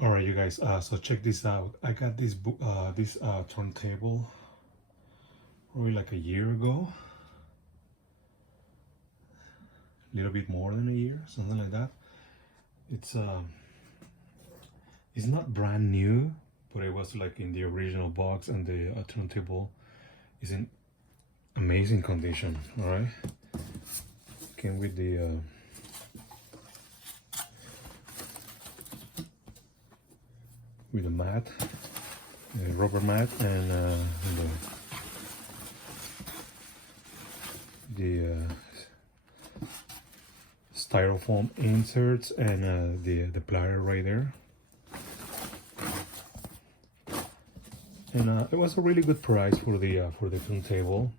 All right, you guys. So check this out. I got this turntable probably like a year ago, a little bit more than a year, something like that. It's it's not brand new, but it was like in the original box, and the turntable is in amazing condition. All right, came with the mat, the rubber mat, and the styrofoam inserts, and the plier right there. And it was a really good price for the turntable.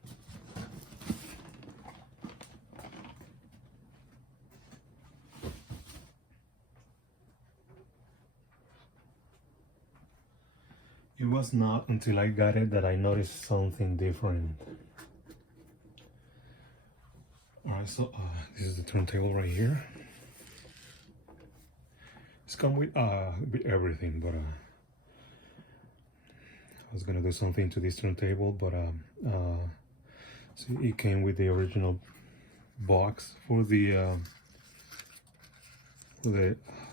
It was not until I got it that I noticed something different. Alright, so this is the turntable right here. It's come with everything, but I was gonna do something to this turntable, but see, it came with the original box for the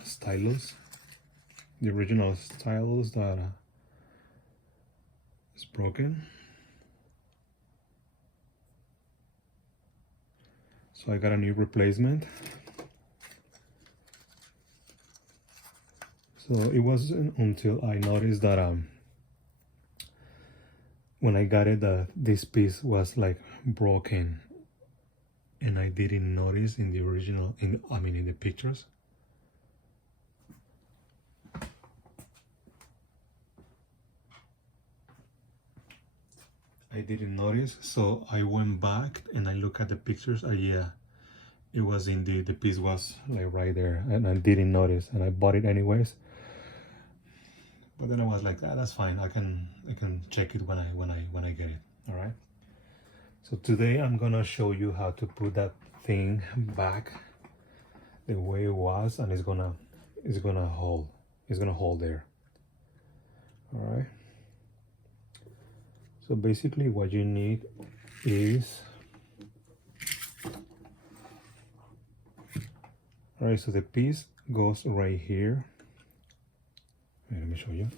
stylus, the original stylus that is broken. So I got a new replacement. So it wasn't until I noticed that when I got it, this piece was like broken, and I didn't notice in the original, in the pictures. I didn't notice, so I went back and I looked at the pictures. Yeah, it was indeed, the piece was like right there, and I didn't notice, and I bought it anyways. But then I was like, that's fine. I can check it when I get it. All right. So today I'm gonna show you how to put that thing back the way it was, and it's gonna hold. It's gonna hold there. All right. So basically what you need is, all right, so the piece goes right here. Wait, let me show you.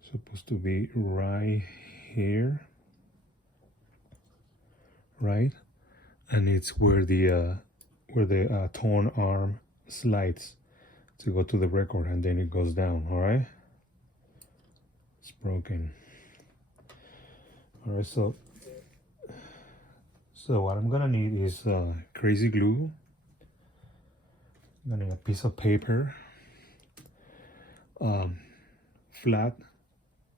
It's supposed to be right here, right? And it's where the torn arm slides to go to the record, and then it goes down. All right, it's broken. All right, so what I'm gonna need is crazy glue. I'm gonna need a piece of paper, flat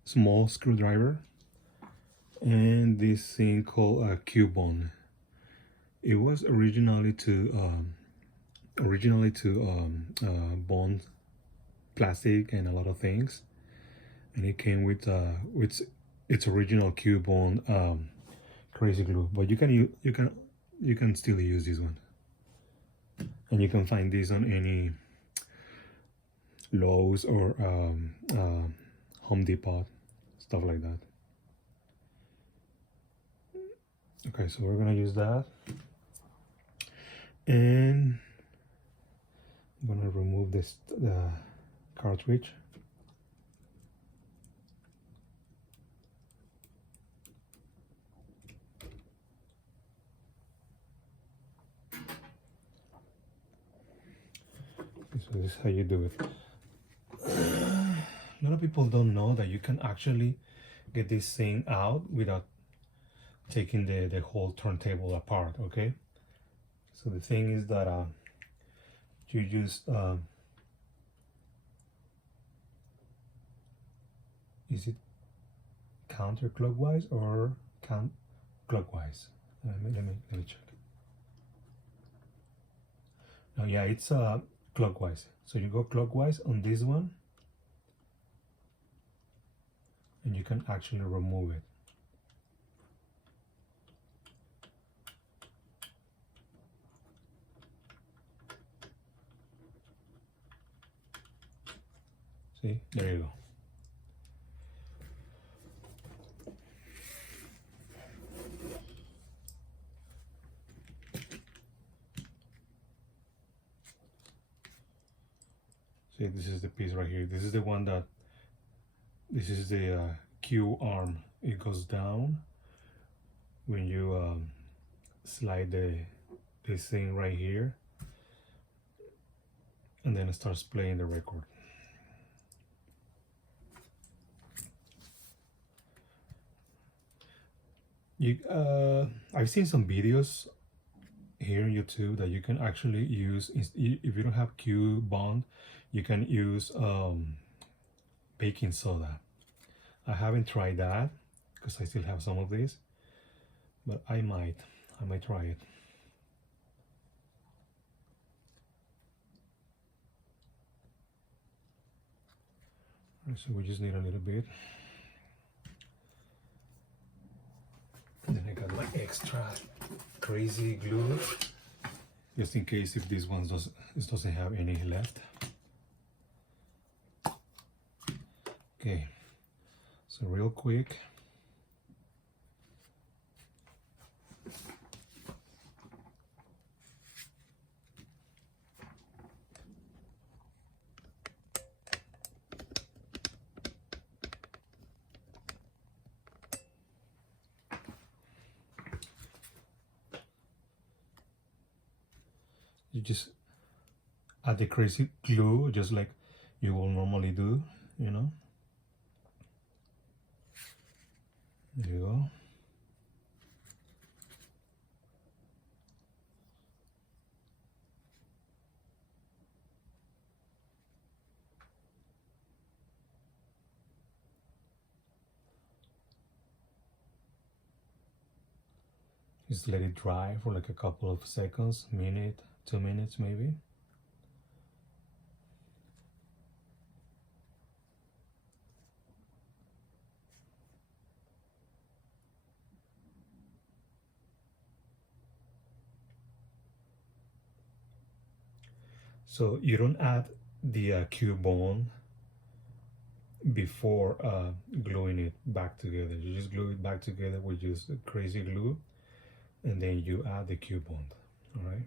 small screwdriver, and this thing called a Q-bond. It was originally to bond plastic and a lot of things, and it came with its original Q-bond crazy glue. But you can still use this one, and you can find this on any Lowe's or Home Depot, stuff like that. Okay, so we're gonna use that, and I'm gonna remove the cartridge. So this is how you do it. A lot of people don't know that you can actually get this thing out without taking the whole turntable apart. Okay, so the thing is that you just is it counterclockwise or clockwise? Let me check. No, yeah, it's clockwise. So you go clockwise on this one, and you can actually remove it. See, there you go. See, this is the piece right here. This is the one that, this is the Q arm. It goes down when you slide this thing right here, and then it starts playing the record. I've seen some videos here on YouTube that you can actually use, if you don't have Q bond, you can use baking soda. I haven't tried that because I still have some of this, but I might try it. So we just need a little bit. And then I got my extra crazy glue, just in case if this one doesn't have any left. Okay, so real quick. You just add the crazy glue just like you will normally do, you know. There you go. Just let it dry for like a couple of seconds, minute, 2 minutes maybe. So you don't add the Q bond before gluing it back together. You just glue it back together with just crazy glue, and then you add the Q bond. All right.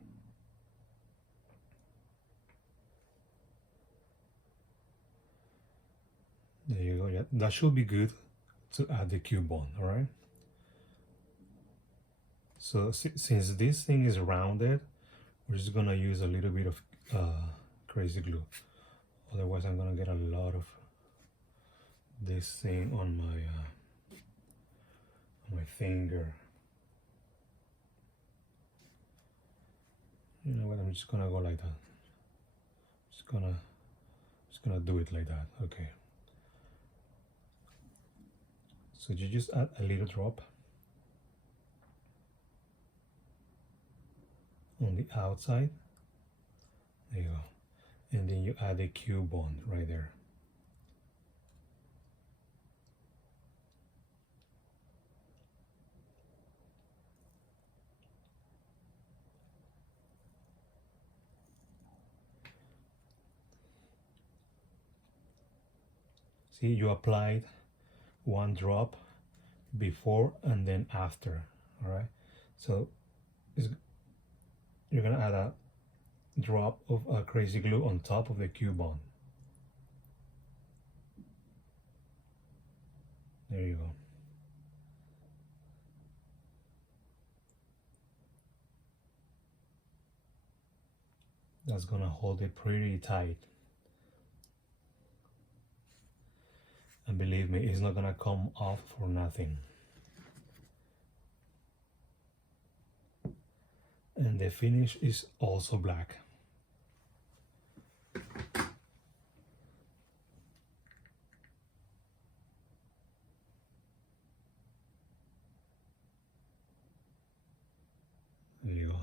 There you go. Yeah, that should be good to add the Q bond. All right. So since this thing is rounded, we're just gonna use a little bit of crazy glue. Otherwise, I'm gonna get a lot of this thing on my finger. You know what? I'm just gonna go like that. Just gonna do it like that. Okay. So you just add a little drop on the outside. There you go. And then you add a Q bond right there. See, you applied one drop before and then after. All right. So you're gonna add a drop of crazy glue on top of the Q bond. There you go. That's gonna hold it pretty tight. And believe me, it's not gonna come off for nothing. And the finish is also black. There you go.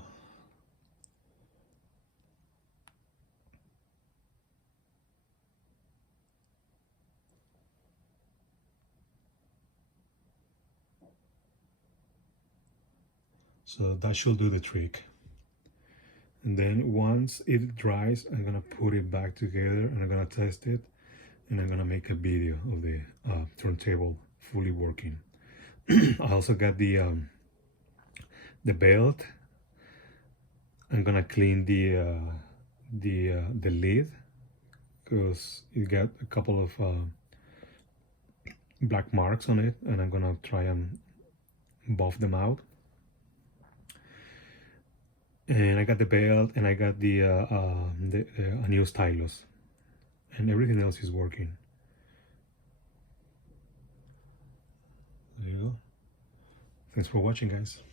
So that should do the trick. And then once it dries, I'm gonna put it back together and I'm gonna test it. and I'm gonna make a video of the turntable fully working. I also got the belt. I'm gonna clean the lid because it got a couple of black marks on it, and I'm gonna try and buff them out. And I got the belt, and I got a new stylus, and everything else is working. There you go. Thanks for watching, guys.